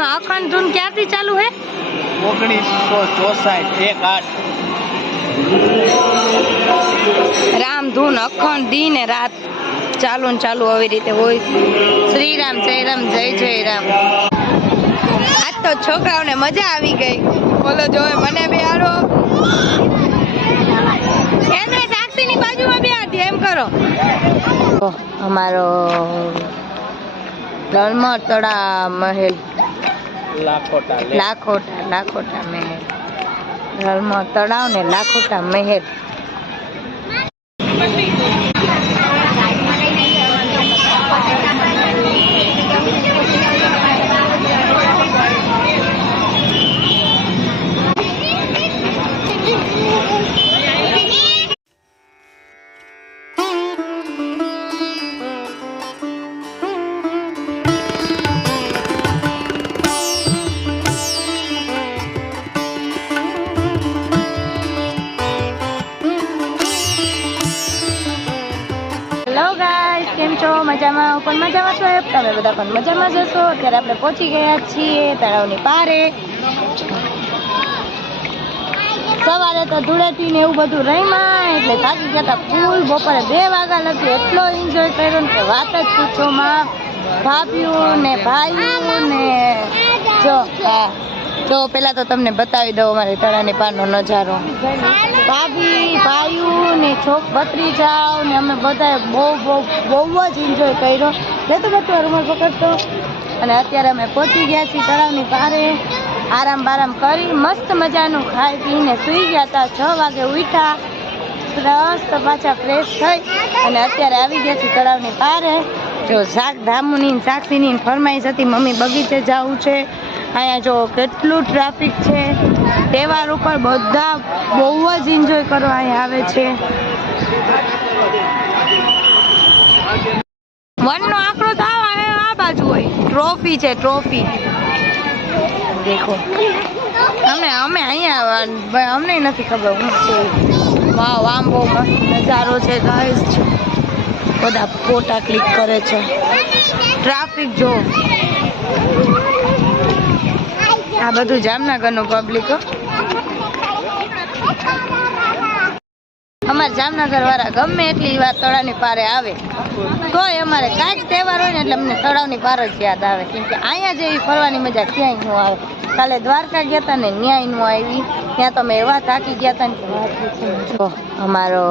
આમાં અખંડ ધૂન ક્યાંથી ચાલુ હે? ઓગણીસો ચોસાઠ એક આઠ. રામ ધૂન અખંડ દી ને રાત ચાલુ ને ચાલુ આવી રીતે હોય. શ્રી રામ જય રામ જય જય રામ આજ તો છોકરાઓને મજા આવી ગઈ. બોલો જો મને બે હારો. એને સાક્ષીની બાજુમાં બે હાથી એમ કરો. અમારો લલમર તળા મહેલ. લાખોટા લાખોટા લાખોટા મહેલ. લલમર તળાવ ને લાખોટા મહેલ. પણ મજામાં જશો અત્યારે આપણે પહોંચી ગયા છીએ તળાવની પારે. સવારે તો ધૂળેટી ને એવું બધું રહીમાં એટલે થાકી ગયા ફૂલ. બપોરે બે વાગ્યા લગી એટલો એન્જોય કર્યો ને વાત જ પૂછો માં. ભાભીઓ ને ભાઈઓ ને જો જો, પેલા તો તમને બતાવી દઉં અમારી તળાની પારનો નજારો. ભાભી, ભાઈઓ ને છોક બત્રી જાવ ને અમે બધા બહુ બહુ બહુ જ એન્જોય કર્યો. લેતો બધું રૂમર પકડતો અને અત્યારે અમે પહોંચી ગયા છીએ તળાવની પારે. આરામ બારામ કરી, મસ્ત મજાનું ખાઈ પીને સૂઈ ગયા હતા. છ વાગે ઉઠ્યા. મસ્ત પાછા ફ્રેશ થઈ. અને અત્યારે આવી ગયા છીએ તળાવની પારે. જો શાક ધામુની સાક્ષીની ને ફરમાઈશ હતી, મમ્મી, બગીચે જવું છે. અહીંયા જો કેટલું ટ્રાફિક છે. તહેવાર ઉપર બધા બહુ જ એન્જોય કરવા અહીંયા આવે છે. વનનો આંકડો થાવ આવા આ બાજુ હોય. ટ્રોફી છે ટ્રોફી દેખો. અમે અમે અહીંયા ભાઈ, અમને નથી ખબર. હું છે વાવ, આમ બહુ મસ્ત નજારો છે ગાઈસ બધા ફોટા ક્લિક કરે છે. ટ્રાફિક જો. આ બધું જામનગરનું પબ્લિક અમારે જામનગર વાળા ગમે એટલી વાર તળાવની પારે આવે. તોય અમારે કાંઈક તહેવાર હોય ને એટલે અમને તળાવની પાર જ યાદ આવે. કેમ કે અહીંયા જેવી ફરવાની મજા ક્યાંય નો આવે. કાલે દ્વારકા ગયા હતા ને ન્યાય ન આવી. ત્યાં તો અમે એવા થાકી ગયા હતા ને જો અમારો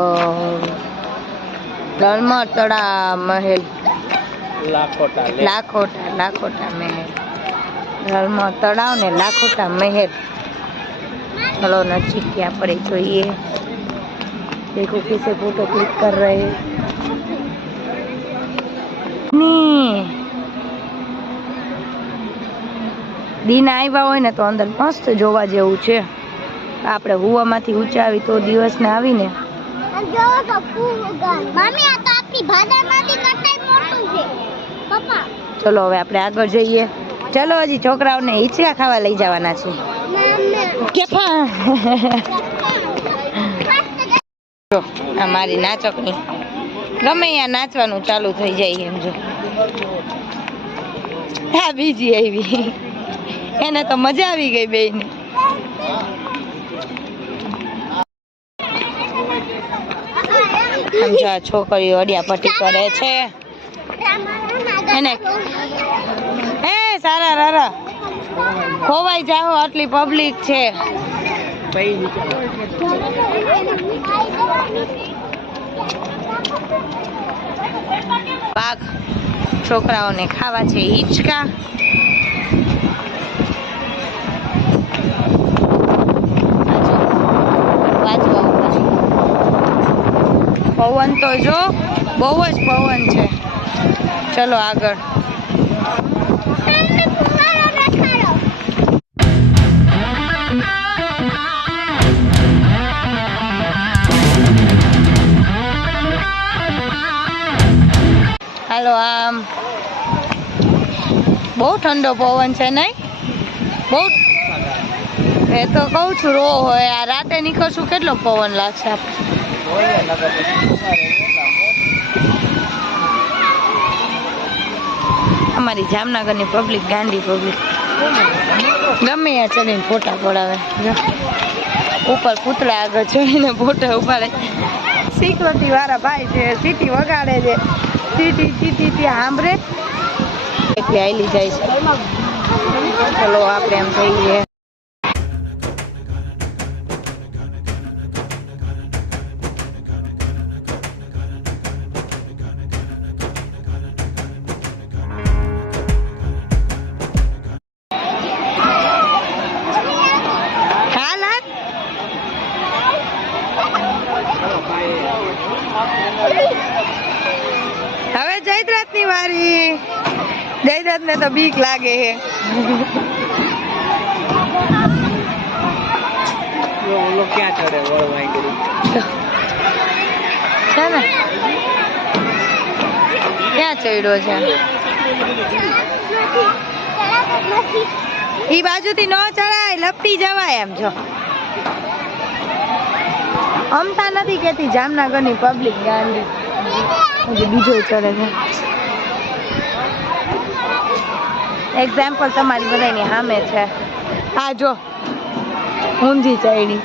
રણમળ તળા મહેલ. લાખોટા લાખોટા લાખોટા મહેલ. રણમળ તળાવ ને લાખોટા મહેલ. ચલો નજીક ત્યાં પડે જોઈએ. देखो कैसे फोटो क्लिक कर रहे ની દિન આવ્યા હોય ને તો અંદર મસ્ત જોવા જેવું છે આપણે હુવામાંથી ઊંચા આવી તો દિવસને આવીને મમ્મી આ તો આપણી ભાદરમાંથી કરતાંય મોટું છે પપ્પા ચલો હવે આપણે આગળ જઈએ ચલો હજી છોકરાઓને હિંચકા ખાવા લઈ જવાના છે કે આ મારી નાચકની. ગમે ત્યાં નાચવાનું ચાલુ થઈ જાય એમ જો. હા બીજી આવી. એને તો મજા આવી ગઈ બેન સમજો આ છોકરીઓ અડિયા પટ્ટી કરે છે. એને હે સારા રારા ખોવાઈ જાઓ, આટલી પબ્લિક છે. પાક છોકરાઓને ખાવા છે હિંચકા. પવન તો જો બહુ જ પવન છે. ચલો આગળ. બહુ ઠંડો પવન છે નહીં? બહુ એ તો કહું છું, રો હોય. આ રાતે નીકળશું કેટલો પવન લાગશે અમારી જામનગરની પબ્લિક ગાંડી પબ્લિક ગમે ત્યાં ચડીને ફોટા પડાવે. ઉપર પૂતળા આગળ ચડીને ફોટા ઉપાડે. સિક્યોરિટી વાળા ભાઈ છે, સીટી વગાડે છે. સીટી સીટી સાંભળે. એટલે આવી જાય છે. ચલો આપણે એમ જઈએ ને તો બીક લાગે હે. ઓલો ક્યાં ચડે કરી છે ને? ક્યાં ચડ્યો છે? ઈ બાજુથી ન ચડાય લપટી જવાય એમ જો. અમતા નથી કેતી જામનગરની પબ્લિક ગાંધી. બીજો ચડે છે. એક્ઝામ્પલ તમારી બધાની સામે છે. આ જો, ઊંધી ચડી.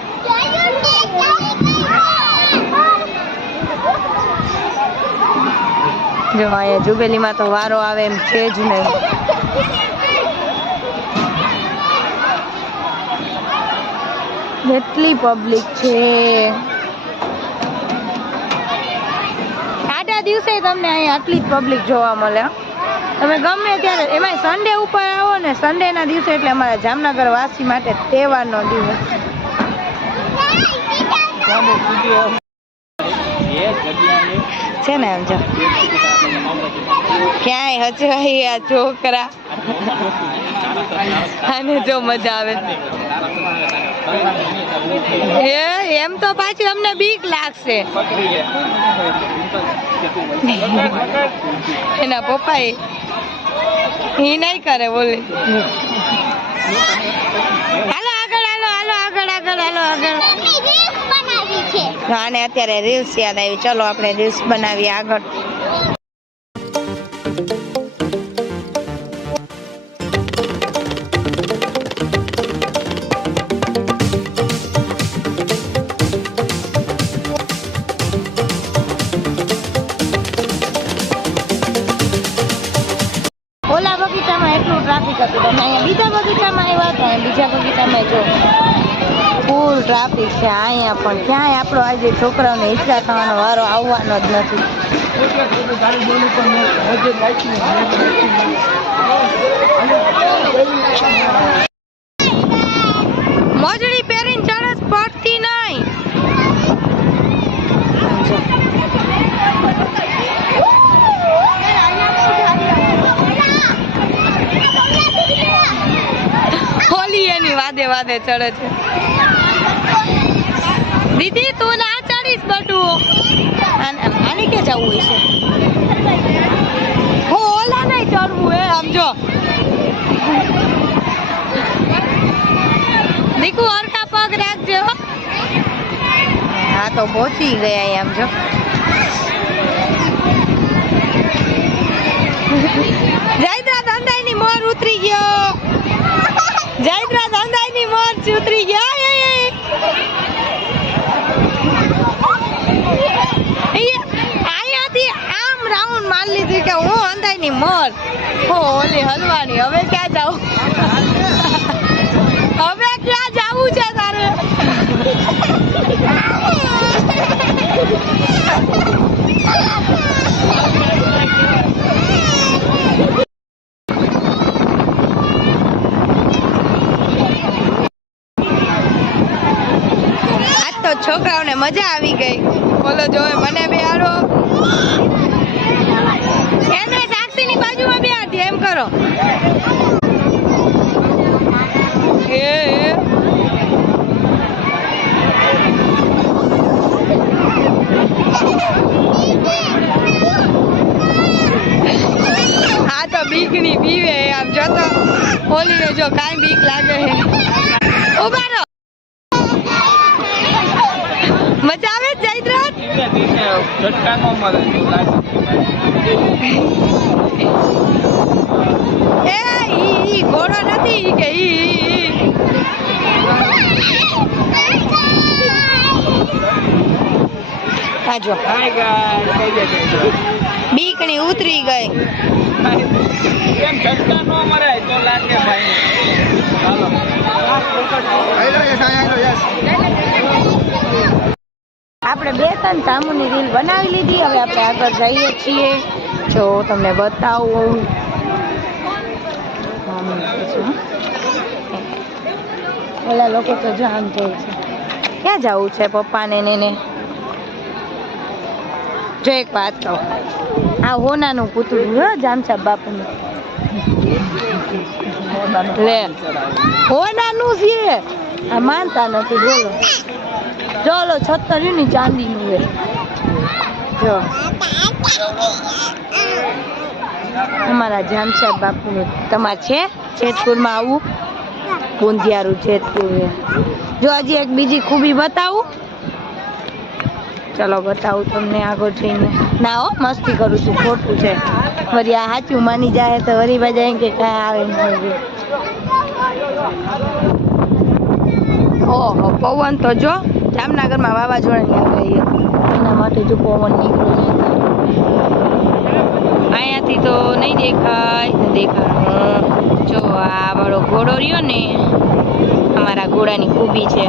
જો અહીંયા જુબેલીમાં તો વારો આવે એમ છે જ નહીં. કેટલી પબ્લિક છે. આડા દિવસે તમને અહીંયા આટલી જ પબ્લિક જોવા મળે, હો. તમે ગમે ત્યારે એમાં સન્ડે ઉપર આવો ને સન્ડે ના દિવસે એટલે અમારા જામનગર વાસી માટે તહેવારનો દિવસ. છે ને એમ ક્યાંય હચવાઈ આ છોકરા. આને જો મજા આવે. એમ તો પાછી અમને બીક લાગશે. એના પપ્પા એ નહીં કરે બોલે. હાલો આગળ હાલો હાલો આગળ આગળ હાલો આગળ. છે. આને અત્યારે રીલ્સ યાદ આવી. ચલો આપણે રીલ્સ બનાવીએ આગળ. ટ્રાફિક હતું. તમે અહીંયા બીજા બગીચામાં આવ્યા હતા? બીજા બગીચામાં જો. ફૂલ ટ્રાફિક છે અહીંયા પણ. ક્યાંય આપણો આજે છોકરાઓને ઈચ્છા થવાનો વારો આવવાનો જ નથી. મોજડી પહેરીને ચડસ પડતી નહીં હોલી એની વાદે વાદે ચડે છે. દીદી, તું ના ચડીશ બટું આને કે જવું હોય છે? હો ઓલા નહીં ચડવું હે સમજો દીકુ હરખા પગ રાખજો, હો. તો પહોંચી ગયા એમ જો. જયદ્રા ધંધાઈની મોર ઉતરી ગયો. જયદ્રા ધંધાઈની મોર ઉતરી ગયો અહીંયાથી આમ રાઉન્ડ માર લીધી કે હું અંધાઈની મોર. હો, ઓલી હલવાની હવે ક્યાં જાઉં હવે ક્યાં જાવું છે તારે આજ તો છોકરાઓને મજા આવી ગઈ. બોલો, જો મને બેહાડો એને સાક્ષીની બાજુમાં બેહાડી એમ કરો. એ તો બીકની પીવે આમ જોતો. હોલીને જો કાંઈ બીક લાગે ઊભા રહો. મજા આવે જયદ્રથ? એ ઈ ઘોડો નથી કે ઈ આજો બીકણી ઉતરી ગઈ. એમ ઝટકા નો મરે તો લાગે ભાઈ આપણે બે રીલ બનાવી લીધી. હવે આપણે આગળ જઈએ છીએ. જો તમને બતાવું. ઓલા લોકો તો જામ જાય છે. ક્યાં જવું છે પપ્પાને ને જો એક વાત કહો. આ હોનાનું પૂતળું, હો, જામસાબ બાપુનું? લે. હોનાનું છે. આ માનતા નથી, બોલો. ચાલો છત્તરની ચાંદીનું છે જો. અમારા જામસાબ બાપુનું તમારે છે? જેતપુરમાં આવું? પૂંધિયારું જેતપુર. જો હજી એક બીજી ખૂબી બતાવું. ચલો બતાવું તમને આગળ જઈને. ના હો, મસ્તી કરું છું, ખોટું છે. વરી આ સાચું માની જાય તો વરી બધા કે કાંઈ આવે નહીં ઓહો, પવન તો જો. જામનગરમાં વાવાઝોડાની આગાહી હતી. એના માટે જો પવન નીકળ્યો અહીંયાથી તો નહીં દેખાય દેખાય. જો આ વાળો ઘોડો રહ્યો ને અમારા ઘોડાની ખૂબી છે.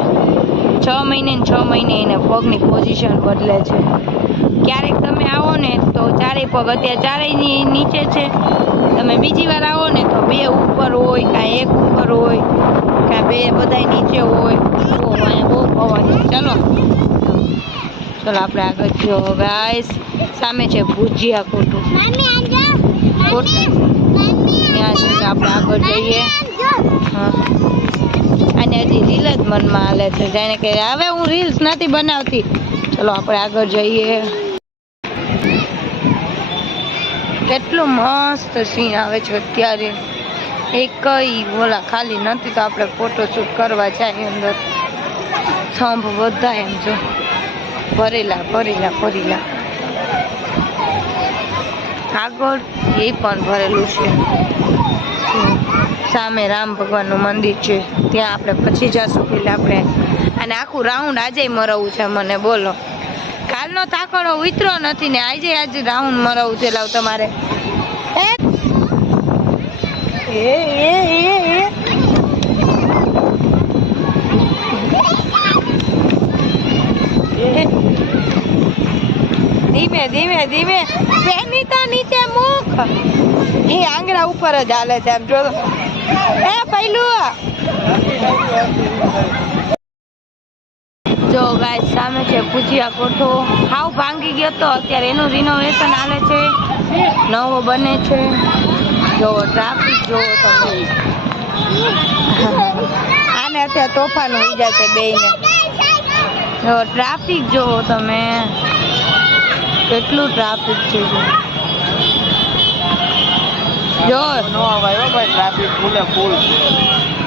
છ મહિને છ મહિને એને પગની પોઝિશન બદલે છે. ક્યારેક તમે આવો ને તો ચારેય પગ અત્યારે ચારેયની નીચે છે. તમે બીજી વાર આવો ને તો બે ઉપર હોય કાંઈ એક ઉપર હોય. કાંઈ બે બધાય નીચે હોય બહુ પવન ચલો. ચલો આપણે આગળ જો ગાઈસ સામે છે ભુજિયા કોટ. ત્યાં છે આપણે આગળ જઈએ. હા. અને હજી રીલ જ મનમાં હાલે છે. જાણે કે હવે હું રીલ્સ નથી બનાવતી. ચલો આપણે આગળ જઈએ. કેટલું મસ્ત સીન આવે છે અત્યારે. એકઈ ઓલા ખાલી નથી તો આપણે ફોટોશૂટ કરવા જાય અંદર. થંભ બધા એમ જો. ભરેલા ભરેલા ભરેલા આગળ એ પણ ભરેલું છે. સામે રામ ભગવાનનું મંદિર છે. ત્યાં આપણે પછી જશું પેલા આપણે. અને આખું રાઉન્ડ આજે મરવું છે મને, બોલો. કાલનો તાકડો ઉતરો નથી ને, આજે આજે રાઉન્ડ મરવું છે, લાવ તમારે. એ એ એ એ એ એ. ધીમે ધીમે ધીમે. બેની તો નીચે મુખ એ આંગળા ઉપર જ હાલે છે એમ જો. એ પહેલું જો ગાય સામે છે ભુજિયા કોઠો. હાવ ભાંગી ગયો તો અત્યારે એનું રિનોવેશન હાલે છે. નવો બને છે. જો ટ્રાફિક જો તમે. આને અત્યારે તોફાન હોઈ જાય છે બેયને. જો ટ્રાફિક જોવો તમે. કેટલું ટ્રાફિક છે જો. જો. નો અવાય ટ્રાફિક ફૂલે ફૂલ.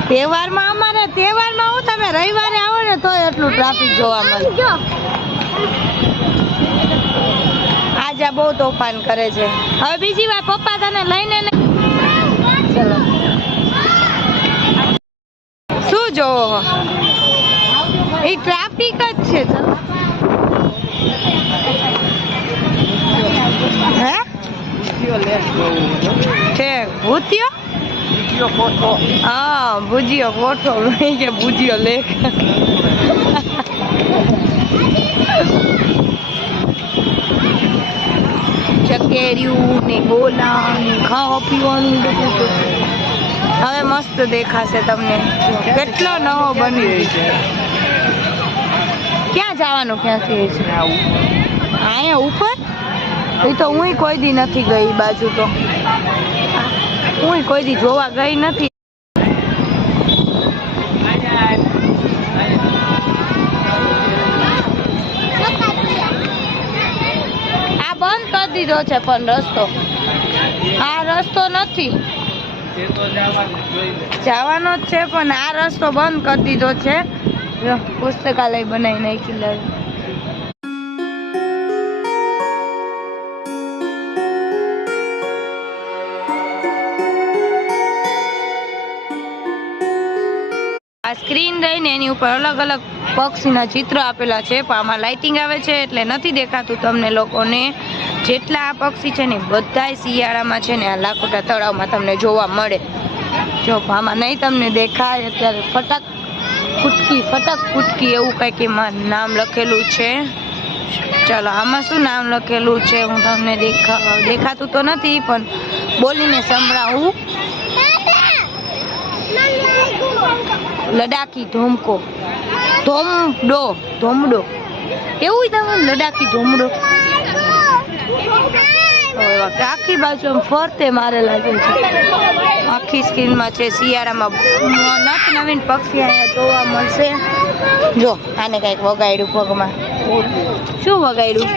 તહેવારમાં અમારે તહેવારમાં હું તમે રવિવારે આવો ને તો એટલું ટ્રાફિક જોવા મળે. જો. આજે આ બહુ તોફાન કરે છે. હવે બીજી વાર પપ્પા તને લઈને ને શું જોવો એ ટ્રાફિક જ છે હે? હા ભુજિયો કોઠો કે લેખ. ચકેરિયું ને ગોલા ને ખાવા પીવાનું બધું હવે મસ્ત દેખાશે તમને. કેટલો નવો બની છે. ક્યાં જવાનું ક્યાંથી છે? અહીંયા ઉપર? એ તો હું કોઈ દી નથી ગઈ બાજુ તો. હું કોઈ દી જોવા ગઈ નથી. દીધો છે પણ રસ્તો. આ રસ્તો નથી. જવાનો જ છે પણ આ રસ્તો બંધ કરી દીધો છે. પુસ્તકાલય બનાવી નાખી લે આ સ્ક્રીન રહીને એની ઉપર અલગ અલગ પક્ષીના ચિત્ર આપેલા છે પણ આમાં લાઇટિંગ આવે છે એટલે નથી દેખાતું તમને લોકોને. જેટલા આ પક્ષી છે ને બધાય શિયાળામાં છે ને આ લાખોટા તળાવમાં તમને જોવા મળે. જો આમાં નહીં તમને દેખાય, અત્યારે ફટક ફૂટકી ફટક ફૂટકી એવું કંઈક એમાં નામ લખેલું છે. ચલો, આમાં શું નામ લખેલું છે? હું તમને દેખા, દેખાતું તો નથી, પણ બોલીને સંભળાવું. લડાકી ધોમકો. ધોમડો ધોમડો. એવું તમે લડાકી ધોમડો? આખી બાજુ ફરતે મારેલા છે. આખી સ્કીનમાં છે, શિયાળામાં નત નવીન પક્ષી અહીંયા જોવા મળશે. જો, આને કંઈક વગાડ્યું પગમાં. શું વગાડ્યું?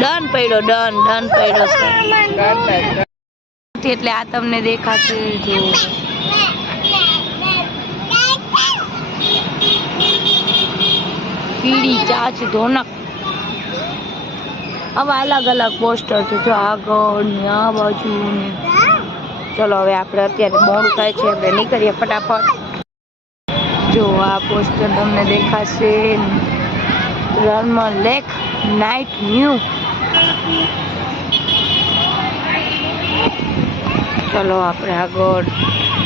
ડન પડ્યો, ડન ડન પડ્યો છે. એટલે આ તમને દેખાશે, જો. કીડી ચાચ ધોનક. આવા અલગ અલગ પોસ્ટર છે, જો આગળ ને આ બાજુ ને. ચલો, હવે આપણે અત્યારે મોડું થાય છે, આપણે નીકળીએ ફટાફટ. જો, આ પોસ્ટર તમને દેખાશે. રણમાં લેક નાઇટ ન્યૂ ચલો, આપણે આગળ.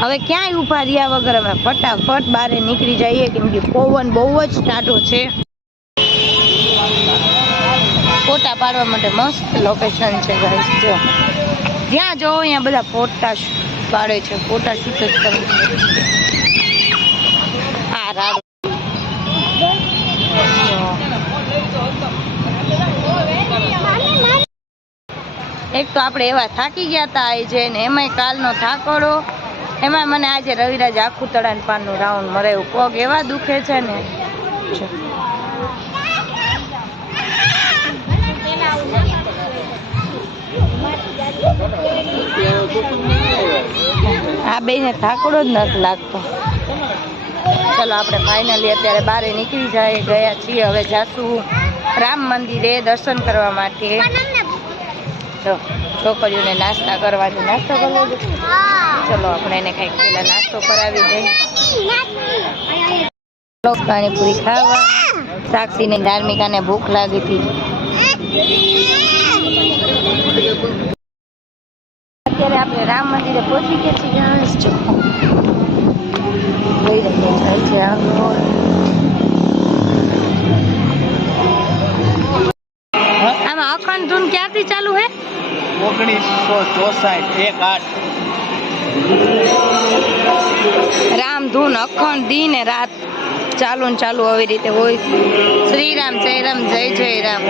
હવે ક્યાંય ઊભા રહ્યા વગર અમે ફટાફટ બહાર નીકળી જઈએ, કેમ કે પવન બહુ જ ટાઢો છે. ફોટા પાડવા માટે મસ્ત લોકેશન છે ગાઈસ જો. જ્યાં જો, અહીંયા બધા ફોટા પાડે છે. ફોટા શૂટ જ કરે. આ રાડ એક તો આપણે એવા થાકી ગયા હતા આજે ને એમાંય કાલનો થાકોડો. એમાં મને આજે રવિરાજ આખું તળાન પાનનું રાઉન્ડ મરાયું. પગ એવા દુખે છે ને. આ બેને થાકડો જ નથી લાગતો. ચલો, આપણે ફાઇનલી અત્યારે બહાર નીકળી જાય, ગયા છીએ, હવે જાશું રામ મંદિરે દર્શન કરવા માટે. જો છોકરીઓને નાસ્તા કરવાની નાસ્તો કરવો ચલો, આપણે એને કંઈક પેલા નાસ્તો કરાવી દઈએ. પાણીપુરી ખાવા. સાક્ષીને ધાર્મિકાને ભૂખ લાગી હતી. અત્યારે આપણે રામ મંદિરે પહોંચી ગયા છીએ ગણેશ જો જઈ રહ્યા છે આમાં અખંડ ધૂન ક્યાંથી ચાલુ હે? ઓગણીસો ચોસાઠ એક આઠ. રામ ધૂન અખંડ દિન રાત. ચાલુ ને ચાલુ આવી રીતે હોય. શ્રી રામ જય રામ જય જય રામ.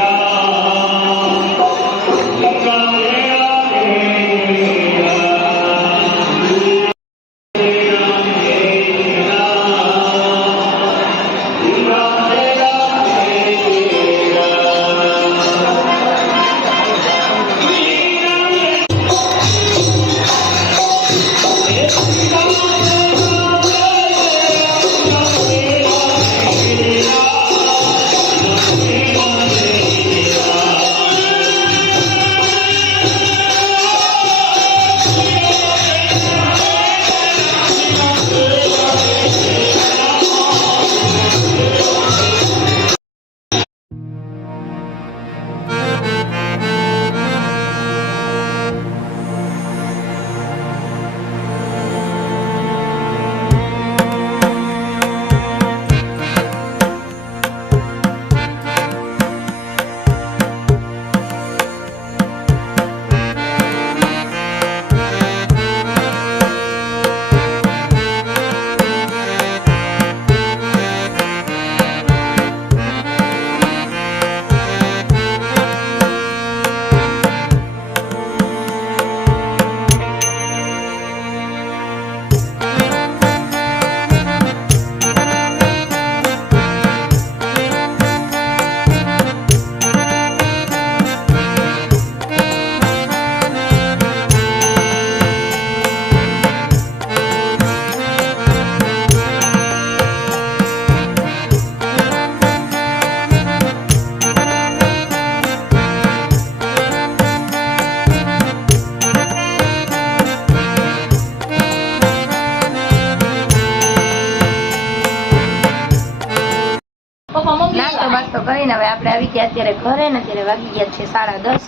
આવી ગયા અત્યારે ઘરે ને અત્યારે વાગી ગયા છે સાડા દસ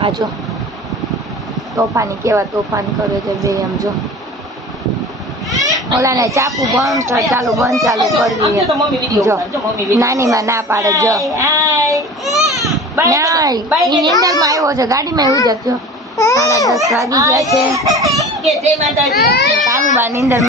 આ જો તોફાની કેવા તોફાન કરે છે બે એમ જો. ઓલાને ચાપુ બંધ ચાલુ બંધ ચાલુ કરવી જો નાની માં ના પાડે જો. હાય. માં આવ્યો છે ગાડીમાં એવું જ. હતો સાડા દસ વાગી ગયા છે. કાનુબા નિંદર